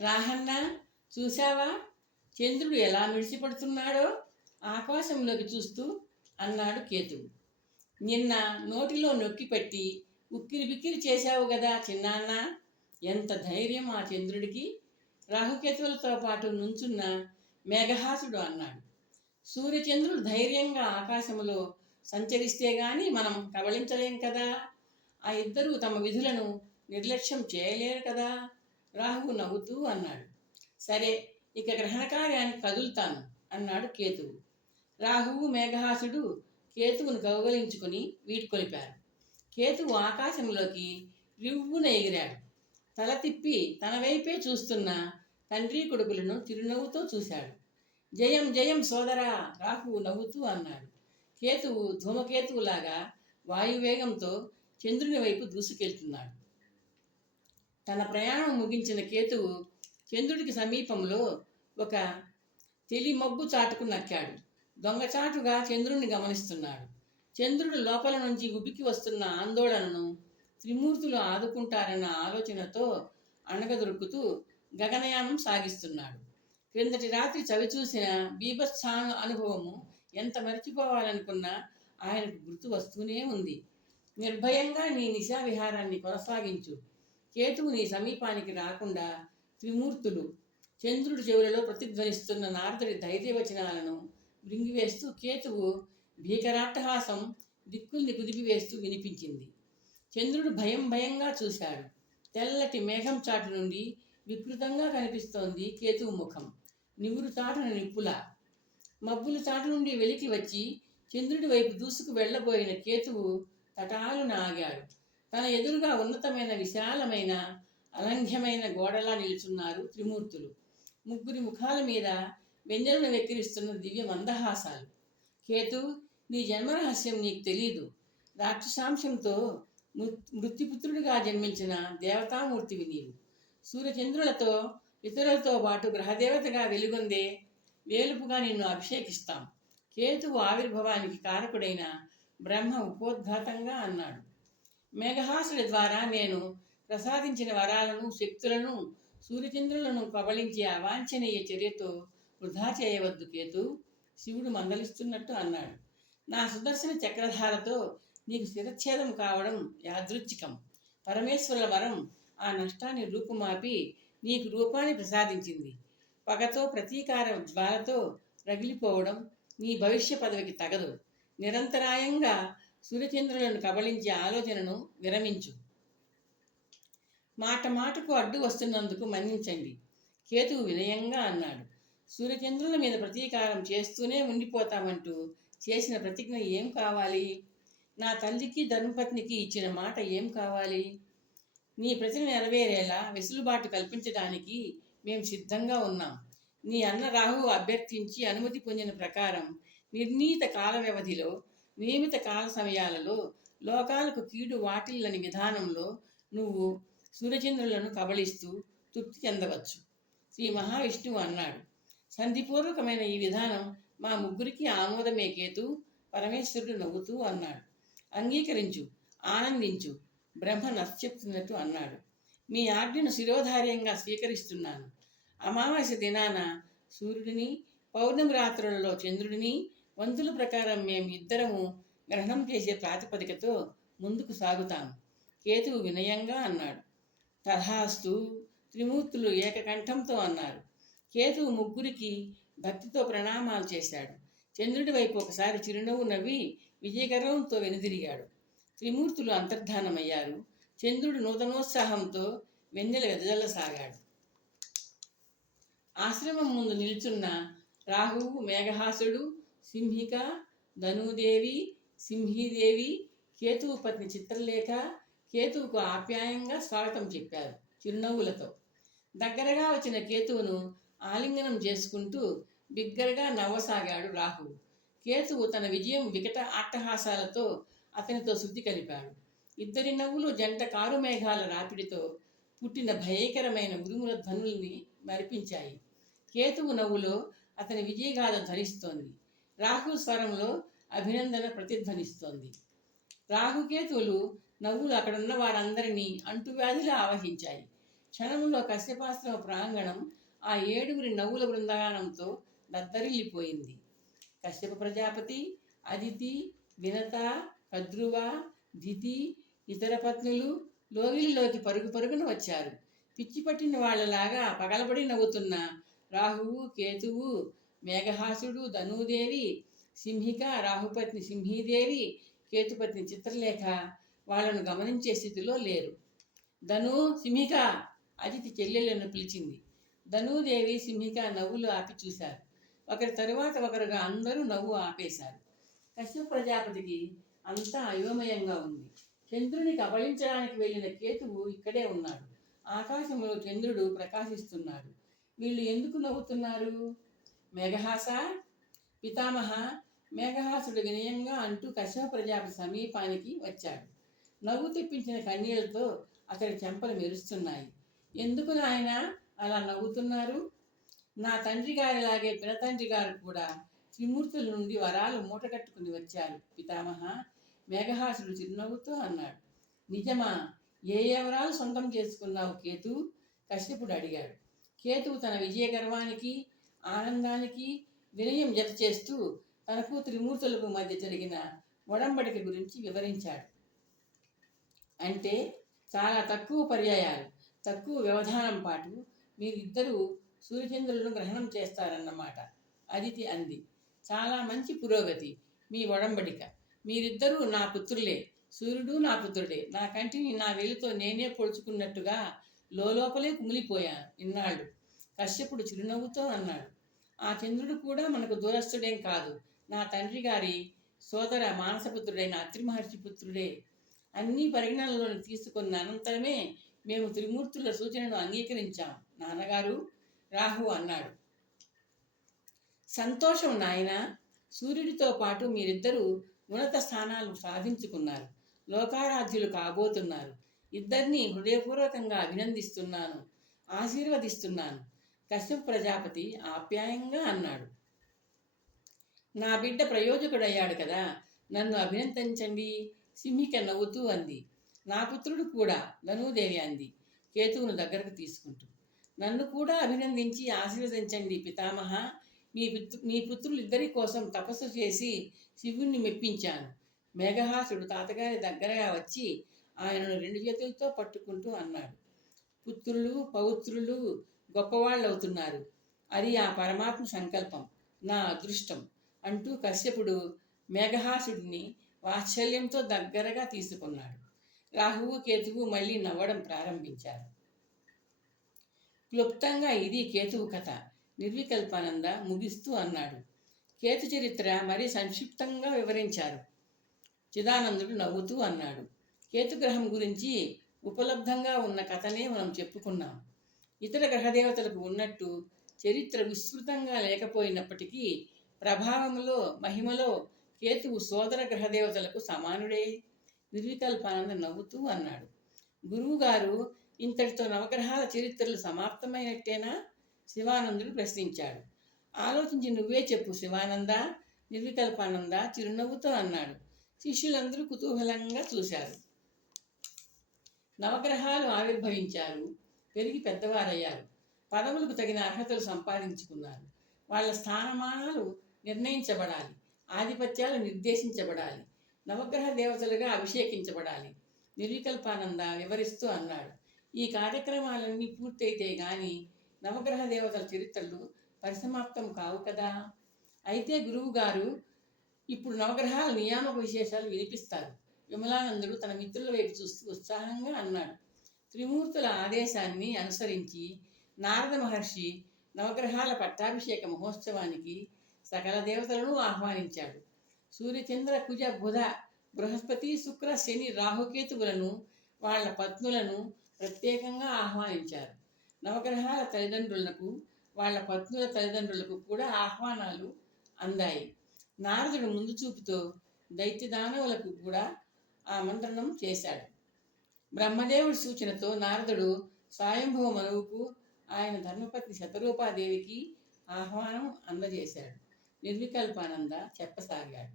రాహన్నా, చూశావా చంద్రుడు ఎలా మిడిసిపడుతున్నాడో ఆకాశంలోకి చూస్తూ అన్నాడు కేతువు. నిన్న నోటిలో నొక్కి పెట్టి ఉక్కిరి బిక్కిరి చేశావు కదా చిన్నాన్న. ఎంత ధైర్యం ఆ చంద్రుడికి! రాహుకేతువులతో పాటు నుంచున్న మేఘహాసుడు అన్నాడు. సూర్యచంద్రుడు ధైర్యంగా ఆకాశంలో సంచరిస్తే గాని మనం కబళించలేం కదా. ఆ ఇద్దరూ తమ విధులను నిర్లక్ష్యం చేయలేరు కదా. రాహువు నవ్వుతూ అన్నాడు. సరే, ఇక గ్రహణ కార్యానికి కదులుతాను అన్నాడు కేతువు. రాహువు మేఘహాసుడు కేతువును కౌగలించుకుని వీడ్కొలిపారు. కేతువు ఆకాశంలోకి రివ్వున ఎగిరాడు. తల తిప్పి తన వైపే చూస్తున్న తండ్రి కొడుకులను చిరునవ్వుతో చూశాడు. జయం జయం సోదరా, రాహువు నవ్వుతూ అన్నాడు. కేతువు ధూమకేతువులాగా వాయువేగంతో చంద్రుని వైపు దూసుకెళ్తున్నాడు. తన ప్రయాణం ముగించిన కేతువు చంద్రుడికి సమీపంలో ఒక తెలి మబ్బు చాటుకు నక్కాడు. దొంగచాటుగా చంద్రుణ్ణి గమనిస్తున్నాడు. చంద్రుడు లోపల నుంచి ఉబికి వస్తున్న ఆందోళనను త్రిమూర్తులు ఆదుకుంటారన్న ఆలోచనతో అణగదొరుకుతూ గగనయానం సాగిస్తున్నాడు. క్రిందటి రాత్రి చవిచూసిన బీభత్సాన అనుభవము ఎంత మరిచిపోవాలనుకున్నా ఆయనకు గుర్తు వస్తూనే ఉంది. నిర్భయంగా నీ నిశా విహారాన్ని కొనసాగించు. కేతువు నీ సమీపానికి రాకుండా త్రిమూర్తులు చంద్రుడి చెవులలో ప్రతిధ్వనిస్తున్న నారదుడి ధైర్యవచనాలను మృంగివేస్తూ కేతువు భీకరాట్టహాసం దిక్కుల్ని కుదిపివేస్తూ వినిపించింది. చంద్రుడు భయం భయంగా చూశాడు. తెల్లటి మేఘం చాటు నుండి వికృతంగా కనిపిస్తోంది కేతువు ముఖం, నివురు చాటున నిప్పులా. మబ్బుల చాటు నుండి వెలికి వచ్చి చంద్రుడి వైపు దూసుకు వెళ్లబోయిన కేతువు తటాలున ఆగాడు. తన ఎదురుగా ఉన్నతమైన విశాలమైన అలంఘ్యమైన గోడలా నిలుచున్నారు త్రిమూర్తులు. ముగ్గురి ముఖాల మీద వెన్నెలను వెక్కిరిస్తున్న దివ్య మందహాసాలు. కేతు, నీ జన్మరహస్యం నీకు తెలీదు. రాక్షసాంశంతో మృత్యుపుత్రుడిగా జన్మించిన దేవతామూర్తివి నీవు. సూర్యచంద్రులతో ఇతరులతో పాటు గ్రహదేవతగా వెలుగొందే వేలుపుగా నిన్ను అభిషేకిస్తాం. కేతువు ఆవిర్భవానికి కారకుడైన బ్రహ్మ ఉపోద్ఘాతంగా అన్నాడు. మేఘహాసుడి ద్వారా నేను ప్రసాదించిన వరాలను శక్తులను సూర్యచంద్రులను కబళించే అవాంఛనీయ చర్యతో వృధా చేయవద్దు కేతు, శివుడు మందలిస్తున్నట్టు అన్నాడు. నా సుదర్శన చక్రధారతో నీకు శిరచ్ఛేదం కావడం యాదృచ్ఛికం. పరమేశ్వరుల వరం ఆ నష్టాన్ని రూపుమాపి నీకు రూపాన్ని ప్రసాదించింది. పగతో ప్రతీకార జ్వాలతో రగిలిపోవడం నీ భవిష్య పదవికి తగదు. నిరంతరాయంగా సూర్యచంద్రులను కబళించే ఆలోచనను విరమించు. మాట మాటకు అడ్డు వస్తున్నందుకు మన్నించండి, కేతువు వినయంగా అన్నాడు. సూర్యచంద్రుల మీద ప్రతీకారం చేస్తూనే ఉండిపోతామంటూ చేసిన ప్రతిజ్ఞ ఏం కావాలి? నా తల్లికి ధర్మపత్నికి ఇచ్చిన మాట ఏం కావాలి? నీ ప్రతిజ్ఞ నెరవేరేలా వెసులుబాటు కల్పించడానికి మేము సిద్ధంగా ఉన్నాం. నీ అన్న రాహువు అభ్యర్థించి అనుమతి పొందిన ప్రకారం నిర్ణీత కాల వ్యవధిలో నియమిత కాల సమయాలలో లోకాలకు కీడు వాటిల్లని విధానంలో నువ్వు సూర్యచంద్రులను కబళిస్తూ తృప్తి చెందవచ్చు, శ్రీ మహావిష్ణువు అన్నాడు. సంధిపూర్వకమైన ఈ విధానం మా ముగ్గురికి ఆమోదమే కేతు, పరమేశ్వరుడు నవ్వుతూ అన్నాడు. అంగీకరించు, ఆనందించు, బ్రహ్మ నచ్చచెప్తున్నట్టు అన్నాడు. మీ ఆజ్ఞను శిరోధార్యంగా స్వీకరిస్తున్నాను. అమావాస్య దినాన సూర్యుడిని, పౌర్ణమి రాత్రులలో చంద్రుడిని వంతుల ప్రకారం మేము ఇద్దరము గ్రహణం చేసే ప్రాతిపదికతో ముందుకు సాగుతాము, కేతువు వినయంగా అన్నాడు. తథాస్తు, త్రిమూర్తులు ఏకకంఠంతో అన్నారు. కేతువు ముగ్గురికి భక్తితో ప్రణామాలు చేశాడు. చంద్రుడి వైపు ఒకసారి చిరునవ్వు నవ్వి విజయగర్వంతో వెనుదిరిగాడు. త్రిమూర్తులు అంతర్ధానమయ్యారు. చంద్రుడు నూతనోత్సాహంతో వెన్నెల వెదజల్లసాగాడు. ఆశ్రమం ముందు నిల్చున్న రాహువు, మేఘహాసుడు, సింహిక, ధనుదేవి, సింహీదేవి, కేతువు పత్ని చిత్రలేఖ కేతువుకు ఆప్యాయంగా స్వాగతం చెప్పారు చిరునవ్వులతో. దగ్గరగా వచ్చిన కేతువును ఆలింగనం చేసుకుంటూ బిగ్గరగా నవ్వసాగాడు రాహువు. కేతువు తన విజయం వికట అట్టహాసాలతో అతనితో శృతి కలిపాడు. ఇద్దరి నవ్వులు జంట కారు మేఘాల రాపిడితో పుట్టిన భయంకరమైన ఉరుముల ధ్వనుల్ని మరిపించాయి. కేతువు నవ్వులో అతని విజయగాథ ధ్వనిస్తోంది. రాహు స్వరంలో అభినందన ప్రతిధ్వనిస్తోంది. రాహుకేతువులు నవ్వులు అక్కడున్న వారందరినీ అంటువ్యాధిలా ఆవహించాయి. క్షణంలో కశ్యపాశ్రమ ప్రాంగణం ఆ 7 నవ్వుల బృందావనంతో దద్దరిల్లిపోయింది. కశ్యప ప్రజాపతి, అదితి, వినత, కద్రువ, దితి, ఇతర పత్నులు లోగిలిలోకి పరుగు పరుగున వచ్చారు. పిచ్చి పట్టిన వాళ్లలాగా పగలబడి నవ్వుతున్న రాహువు, కేతువు, మేఘహాసుడు, ధనూదేవి, సింహిక, రాహుపత్ని సింహీదేవి, కేతుపత్ని చిత్రలేఖ వాళ్లను గమనించే స్థితిలో లేరు. ధను, సింహిక, అదితి చెల్లెలను పిలిచింది. ధనూదేవి, సింహిక నవ్వులు ఆపి చూశారు. ఒకరి తరువాత ఒకరుగా అందరూ నవ్వు ఆపేశారు. కశ్యప ప్రజాపతికి అంతా అయోమయంగా ఉంది. చంద్రుని కబళించడానికి వెళ్ళిన కేతువు ఇక్కడే ఉన్నాడు. ఆకాశంలో చంద్రుడు ప్రకాశిస్తున్నాడు. వీళ్ళు ఎందుకు నవ్వుతున్నారు? మేఘహాస, పితామహ, మేఘహాసుడు వినయంగా అంటూ కశ్యప ప్రజాపతి సమీపానికి వచ్చాడు. నవ్వు తెప్పించిన కన్నీళ్లతో అతడి చెంపలు మెరుస్తున్నాయి. ఎందుకు నాయనా అలా నవ్వుతున్నారు? నా తండ్రి గారిలాగే పినతండ్రి గారు కూడా త్రిమూర్తుల నుండి వరాలు మూటగట్టుకుని వచ్చారు పితామహ, మేఘహాసుడు చిరునవ్వుతో అన్నాడు. నిజమా? ఏ వరాలు సొంతం చేసుకున్నావు కేతు? కశ్యపుడు అడిగాడు. కేతువు తన విజయ గర్వానికి, ఆనందానికి వినయం జత చేస్తూ తనకు త్రిమూర్తులకు మధ్య జరిగిన ఒడంబడిక గురించి వివరించాడు. అంటే చాలా తక్కువ పర్యాయాలు, తక్కువ వ్యవధానం పాటు మీరిద్దరూ సూర్యచంద్రులను గ్రహణం చేస్తారన్నమాట. అదితి అంది. చాలా మంచి పురోగతి మీ ఒడంబడిక. మీరిద్దరూ నా పుత్రులే, సూర్యుడు నా పుత్రుడే. నా కంటిని నా వేలితో నేనే పొడుచుకున్నట్టుగా లోపలే కుమిలిపోయాను ఇన్నాళ్ళు. కశ్యపుడు చిరునవ్వుతో అన్నాడు. ఆ చంద్రుడు కూడా మనకు దూరస్థుడేం కాదు. నా తండ్రి గారి సోదర మానసపుత్రుడైన అత్రి మహర్షి పుత్రుడే. అన్నీ పరిగణనలోకి తీసుకున్న అనంతరమే మేము త్రిమూర్తుల సూచనను అంగీకరించాం నాన్నగారు, రాహు అన్నాడు. సంతోషం నాయనా. సూర్యుడితో పాటు మీరిద్దరూ ఉన్నత స్థానాలు సాధించుకున్నారు. లోకారాధ్యులు కాబోతున్నారు. ఇద్దరినీ హృదయపూర్వకంగా అభినందిస్తున్నాను, ఆశీర్వదిస్తున్నాను. కశ్యప ప్రజాపతి ఆప్యాయంగా అన్నాడు. నా బిడ్డ ప్రయోజకుడయ్యాడు కదా, నన్ను అభినందించండి. సింహిక నవ్వుతూ అంది. నా పుత్రుడు కూడా, ధనూదేవి అంది కేతువును దగ్గరకు తీసుకుంటూ. నన్ను కూడా అభినందించి ఆశీర్వదించండి పితామహ. మీ పుత్రులిద్దరి కోసం తపస్సు చేసి శివుణ్ణి మెప్పించాను. మేఘహాసుడు తాతగారి దగ్గరగా వచ్చి ఆయనను 2 చేతులతో పట్టుకుంటూ అన్నాడు. పుత్రులు, పౌత్రులు గొప్పవాళ్ళవుతున్నారు. అది ఆ పరమాత్మ సంకల్పం, నా అదృష్టం అంటూ కశ్యపుడు మేఘహాసుడిని వాత్సల్యంతో దగ్గరగా తీసుకున్నాడు. రాహువు, కేతువు మళ్ళీ నవ్వడం ప్రారంభించారు. క్లుప్తంగా ఇది కేతువు కథ. నిర్వికల్పానంద ముగిస్తూ అన్నాడు. కేతు చరిత్ర మరీ సంక్షిప్తంగా వివరించారు. చిదానందుడు నవ్వుతూ అన్నాడు. కేతుగ్రహం గురించి ఉపలబ్ధంగా ఉన్న కథనే మనం చెప్పుకున్నాం. ఇతర గ్రహదేవతలకు ఉన్నట్టు చరిత్ర విస్తృతంగా లేకపోయినప్పటికీ ప్రభావంలో, మహిమలో కేతువు సోదర గ్రహదేవతలకు సమానుడే. నిర్వికల్పానంద నవ్వుతూ అన్నాడు. గురువుగారు, ఇంతటితో నవగ్రహాల చరిత్రలు సమాప్తమైనట్టేనా? శివానందుడు ప్రశ్నించాడు. ఆలోచించి నువ్వే చెప్పు శివానంద. నిర్వికల్పానంద చిరునవ్వుతో అన్నాడు. శిష్యులందరూ కుతూహలంగా చూశారు. నవగ్రహాలు ఆవిర్భవించారు, పెరిగి పెద్దవారయ్యారు, పదవులకు తగిన అర్హతలు సంపాదించుకున్నారు. వాళ్ళ స్థానమానాలు నిర్ణయించబడాలి, ఆధిపత్యాలు నిర్దేశించబడాలి, నవగ్రహ దేవతలుగా అభిషేకించబడాలి. నిర్వికల్పానంద వివరిస్తూ అన్నాడు. ఈ కార్యక్రమాలన్నీ పూర్తయితే గాని నవగ్రహ దేవతల చరిత్రలు పరిసమాప్తం కావు కదా. అయితే గురువుగారు ఇప్పుడు నవగ్రహాల నియామక విశేషాలు వినిపిస్తారు. విమలానందుడు తన మిత్రుల వైపు చూస్తూ ఉత్సాహంగా అన్నాడు. త్రిమూర్తుల ఆదేశాన్ని అనుసరించి నారద మహర్షి నవగ్రహాల పట్టాభిషేక మహోత్సవానికి సకల దేవతలను ఆహ్వానించాడు. సూర్యచంద్ర కుజ బుధ బృహస్పతి శుక్ర శని రాహుకేతువులను, వాళ్ళ పత్నులను ప్రత్యేకంగా ఆహ్వానించారు. నవగ్రహాల తల్లిదండ్రులకు, వాళ్ళ పత్నుల తల్లిదండ్రులకు కూడా ఆహ్వానాలు అందాయి. నారదుడు ముందు చూపుతో దైత్యదానవులకు కూడా ఆమంత్రణం చేశాడు. బ్రహ్మదేవుడి సూచనతో నారదుడు స్వయంభవ మనువుకు, ఆయన ధర్మపత్ని శతరూపాదేవికి ఆహ్వానం అందజేశాడు. నిర్వికల్పానంద చెప్పసాగాడు.